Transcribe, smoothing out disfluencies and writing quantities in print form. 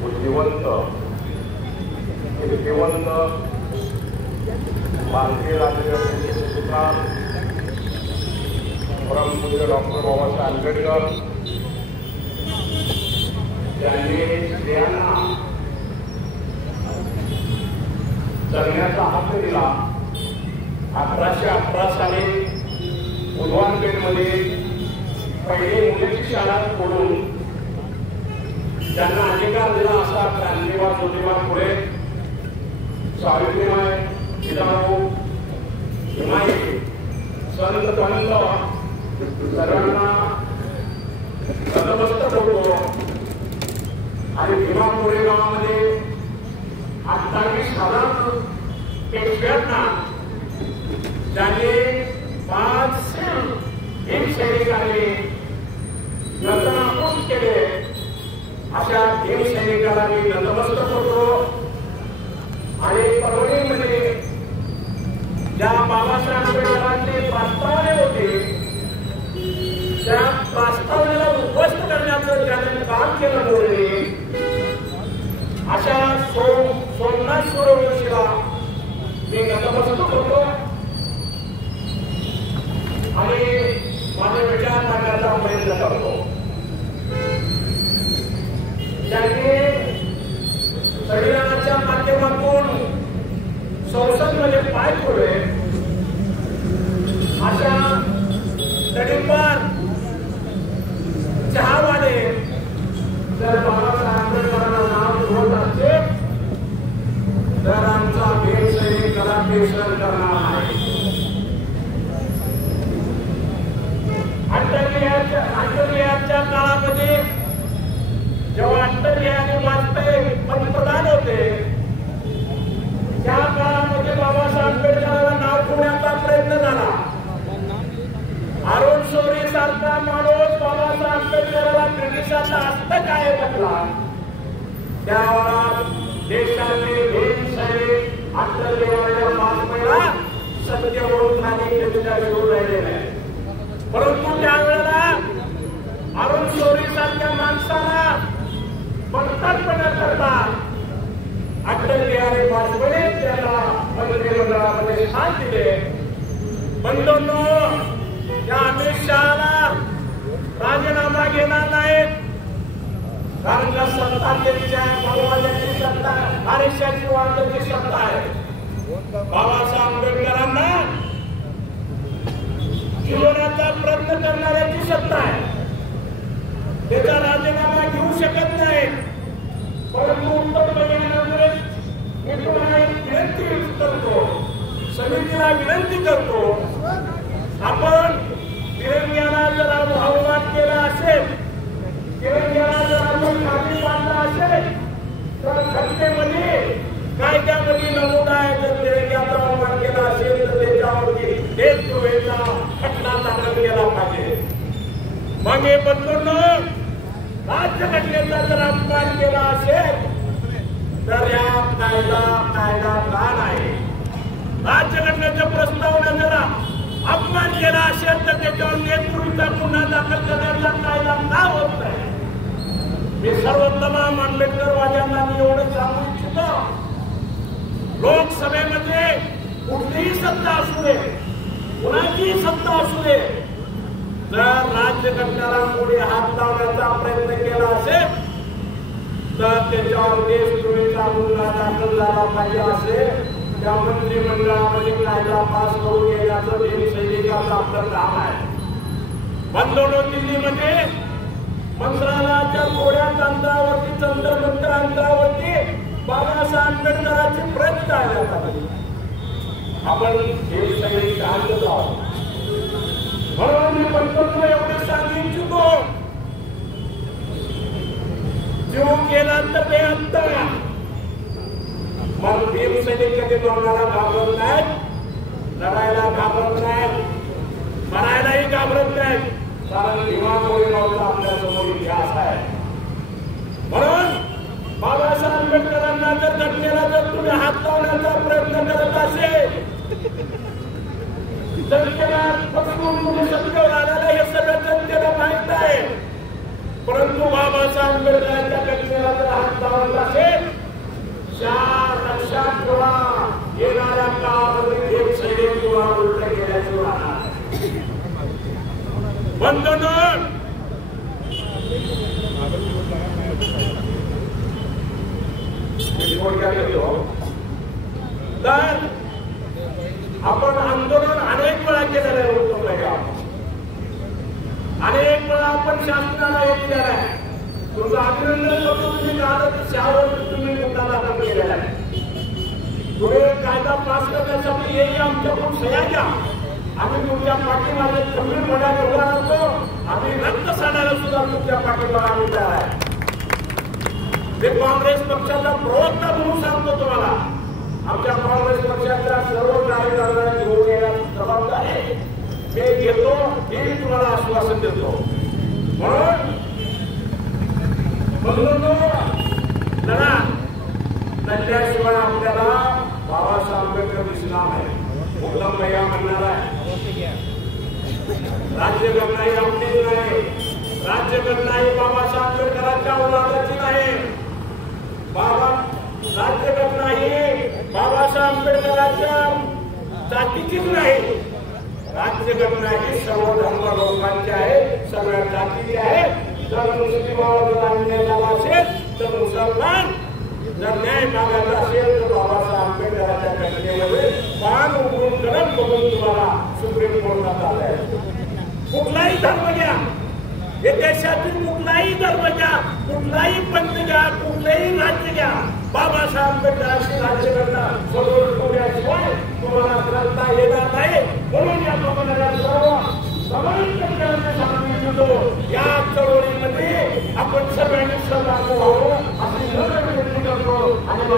बुद्धिवंत कीर्तिवंत भारतीय राज्यघटनेचे सुपुत्र परमपूज्य डॉक्टर बाबासाहेब आंबेडकर यांनी स्त्रियांना जगण्याचा हक्क दिला. 1818 साली उधवानपेठमध्ये पहिली मुलीची शाळा खोलून त्यांना अधिकार दिला. असा क्रांतिवाद ज्योतिबा फुले, सावित्रीबाई, जिजाऊ, हिमाई, संत पंत सर्वांना नतमस्तक होतो. आणि भीमा कोरेगावामध्ये 28,000 पेशव्यांना ज्यांनी 5 भीमसैनिकांनी नतमस्तक केले, अशा भीमसैनिकाला मी नतमस्तक होतो. आणि परभणीमध्ये ज्या बाबासाहेब आंबेडकरांचे प्रस्तावने होते त्या प्रस्तावनेला उद्ध्वस्त करण्याचं ज्याने काम केलं बोलले, अशा सोमनाथ सूर्यवंशीला मी नतमस्तक होतो. आणि माझे विचार मांडण्याचा प्रयत्न करतो. त्यांनी संविधानाच्या माध्यमातून संसदमध्ये पाय ठेवले. अशा तडीपार चहावाले जर बाबासाहेब आंबेडकरांना नाव ठेवत असते तर आमचा भीमसैनिक कलापेशन करणार आहे. अंतर्याच्या काळामध्ये जेव्हा अटल बिहारी वाजपेयी पंतप्रधान होते त्या काळामध्ये बाबासाहेब आंबेडकरांना नाव ठेवण्याचा प्रयत्न झाला. अरुण शौरी सारखा माणूस बाबासाहेब आंबेडकरांना ब्रिटिशांचा हस्त काय म्हटला. त्यावेळा देशाने भीमसैनिक अटल बिहारी वाजपेयीला सत्य म्हणून खाली घेऊन राहिले नाही. परंतु त्यावेळेला अरुण शौरी सारख्या माणसाला बडतर्फ करता अटल बिहारी वाजपेयी त्याला मंत्रिमंडळामध्ये स्थान दिले. बंधूंनो, या अमित शहाला राजीनामा घेणार नाहीत, कारण का सत्ता त्यांची आहे, भगवानाची सत्ता आहे, आरक्षणाची वाढण्याची सत्ता आहे. बाबासाहेब आंबेडकरांना जीवनाचा प्रयत्न करणाऱ्याची सत्ता आहे. त्याचा राजीनामा घेऊ शकत नाही. परंतु मी तुम्हाला विनंती करतो, समितीला विनंती करतो, आपण तिरंग्याला जर आव्हान केलं असेल, तिरंग्याला जर आपण खाली बांधला असेल तर घटनेमध्ये कायद्यामध्ये नमूद आहे. जर तिरंग्याचा आव्हान केला असेल तर त्याच्यावरती देशद्रोहीचा खटला दाखल केला पाहिजे. मग हे बंधूंनो, राज्यघटनेचा जर अपमान केला असेल तर या कायदा का नाही. राज्यघटनेच्या प्रस्तावना जर अपमान केला असेल तर त्याच्यावर नेतृत्वाचा गुन्हा दाखल करण्याचा कायदा का होत नाही. मी सर्व तमाम आंबेडकरवाद्यांना मी एवढं सांगू इच्छितो, लोकसभेमध्ये कुठलीही सत्ता असू दे, कुणाची सत्ता असू दे, जर राज्यघटनेला कोणी हात लावण्याचा प्रयत्न केला असेल तर त्याच्यावर देशद्रोहीचा गुन्हा दाखल झाला पाहिजे. असे त्या मंत्रिमंडळामध्ये कायदा पास करून घेण्याचं भीमसैनिकाचं आपलं काम आहे. बंदोडो दिल्लीमध्ये मंत्रालयाच्या थोड्याच अंतरावरती, जंतर-मंतर अंतरावरती बाबासाहेब आंबेडकरांची प्रत करण्यात आली. आपण भीमसैनिक आणत आहोत. म्हणून मी पंतप्रधान एवढे सांगू इच्छितो, जीव केला तर बेअंत. मग भीमसैनिक कधी मरणाला घाबरत नाहीत, लढायला घाबरत नाहीत, मरायलाही घाबरत नाहीत, कारण भीमा कोरेगावचा आपल्यासमोर इतिहास आहे. म्हणून बाबासाहेब आंबेडकरांना जर घटनेला जर तुम्ही हात लावण्याचा प्रयत्न करत असेल जनतेला फसवून तुम्ही सत्तेवर आलेला हे सगळं जनतेला माहित आहे. परंतु बाबासाहेब आंबेडकरांच्या घटनेला जर हात लावला वंदन तर आपण आंदोलन अनेक वेळा केलेलं आहे उत्तमला अनेक वेळा आपण शासनाला हे केलेलं आहे तुमचं अभिनंदन करतो तुम्ही काळात शावर तुम्ही मुद्दा केलेला आहे पुढे कायदा पास करण्यासाठी हेही आमच्याकडून सह्या घ्या आम्ही तुमच्या पाठीमागे खंबीरपणाने उभा राहतो आम्ही रक्त सांडायला सुद्धा तुमच्या पाठीमागे आम्ही तयार आहे ते काँग्रेस पक्षाचा प्रवक्ता म्हणून सांगतो तुम्हाला आमच्या काँग्रेस पक्षाच्या सर्व कार्यकर्त्यांना घेऊन येण्याची जबाबदारी मी घेतो हे तुम्हाला आश्वासन देतो म्हणून लढा लढल्याशिवाय आपल्याला बाबासाहेब आंबेडकर दिसणार नाही मुक्काम भैया म्हणणार आहे राज्यघटना ही आपलीच नाही राज्यघटना ही बाबासाहेब आंबेडकरांच्या औलादाची नाही राज्यघटना ही बाबासाहेब आंबेडकरांच्या जातीचीच नाही राज्यघटना ही सर्व धर्म लोकांची आहे सगळ्या जातीची आहे जर मुस्लिमावर अन्याय झाला असेल तर मुसलमान जर न्याय मागायचा असेल तर बाबासाहेब आंबेडकरांच्या घटनेमध्ये पान उघडून कडक बघून तुम्हाला सुप्रीम कोर्टात आलंय कुठलाही धर्म घ्या हे देशातील कुठलाही धर्म घ्या कुठलाही पंथ घ्या कुठलंही राज्य घ्या बाबासाहेब आंबेडकरांची राज्यघटना सोडून ठेवल्याशिवाय तुम्हाला ग्रंथा येणार नाही म्हणून या लोकांना सर्व या चळवळीमध्ये आपण सगळ्यांनी सहभागी व्हावं अशी विनंती करतो आणि